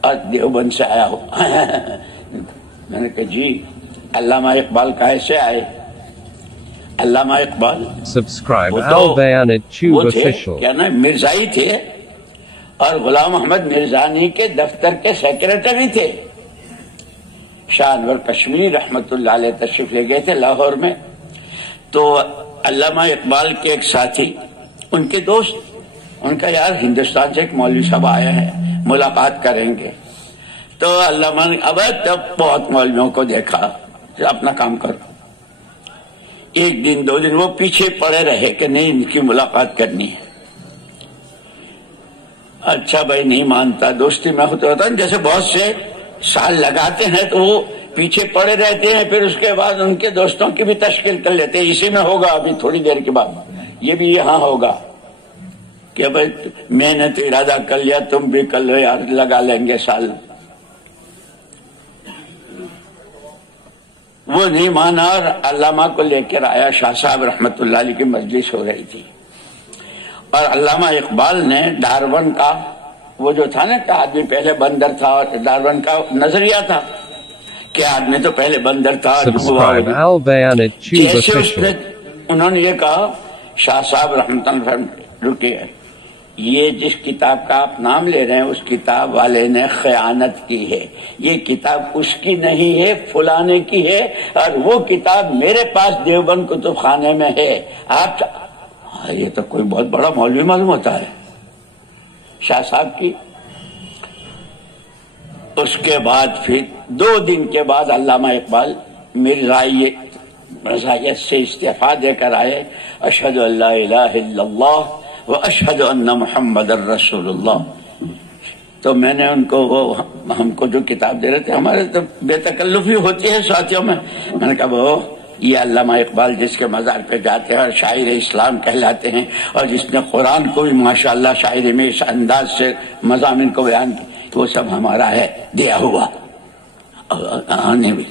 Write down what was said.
اور دیوبند سے آیا ہوں. میں نے کہا جی علامہ اقبال کہاں سے آئے؟ علامہ اقبال Subscribe وہ Al Bayanat Tube وہ تھے Official. کیا نا مرزائی تھے اور غلام احمد مرزانی کے دفتر کے سیکریٹری تھے. شاہ انور کشمیری رحمت اللہ علیہ تشریف لے گئے تھے لاہور میں. تو علامہ اقبال کے ایک ساتھی ان کے دوست ان کا یار ہندوستان سے ایک مولوی صاحب آیا ہے ملاقات کریں گے. تو علامہ نے اب تب بہت مولویوں کو دیکھا اپنا کام کرو. ایک دن دو دن وہ پیچھے پڑے رہے کہ نہیں ان کی ملاقات کرنی ہے. اچھا بھائی نہیں مانتا. دوستی میں ہوتا ہے جیسے بہت سے سال لگاتے ہیں تو وہ پیچھے پڑے رہتے ہیں پھر اس کے بعد ان کے دوستوں کی بھی تشکیل کر لیتے ہیں. اسی میں ہوگا ابھی تھوڑی دیر کے بعد یہ بھی یہاں ہوگا کہ بھائی میں نے تو ارادہ کر لیا تم بھی کر لو یار لگا لیں گے سال. وہ نہیں مانا اور علامہ کو لے کر آیا. شاہ صاحب رحمت اللہ علیہ کی مجلس ہو رہی تھی اور علامہ اقبال نے ڈارون کا وہ جو تھا نا کہ آدمی پہلے بندر تھا اور ڈارون کا نظریہ تھا کہ آدمی تو پہلے بندر تھا. Subscribe Al Bayanat Tube جیسے اس نے Official. انہوں نے یہ کہا شاہ صاحب رحمت اللہ رکے یہ جس کتاب کا آپ نام لے رہے ہیں اس کتاب والے نے خیانت کی ہے. یہ کتاب اس کی نہیں ہے فلانے کی ہے اور وہ کتاب میرے پاس دیوبند کتب خانے میں ہے. آپ یہ تو کوئی بہت بڑا مولوی معلوم ہوتا ہے شاہ صاحب کی. اس کے بعد پھر 2 دن کے بعد علامہ اقبال مرزائیت سے استعفیٰ دے کر آئے. اشہد ان لا الہ الا اللہ واشہد ان محمد الرسول اللہ. تو میں نے ان کو وہ ہم کو جو کتاب دے رہے تھے ہمارے تو بے تکلفی ہوتی ہے ساتھیوں میں. میں نے کہا وہ یہ علامہ اقبال جس کے مزار پہ جاتے ہیں اور شاعر اسلام کہلاتے ہیں اور جس نے قرآن کو بھی ماشاءاللہ شاعری میں اس انداز سے مضامین کو بیان کیا وہ سب ہمارا ہے دیا ہوا. آنے بھی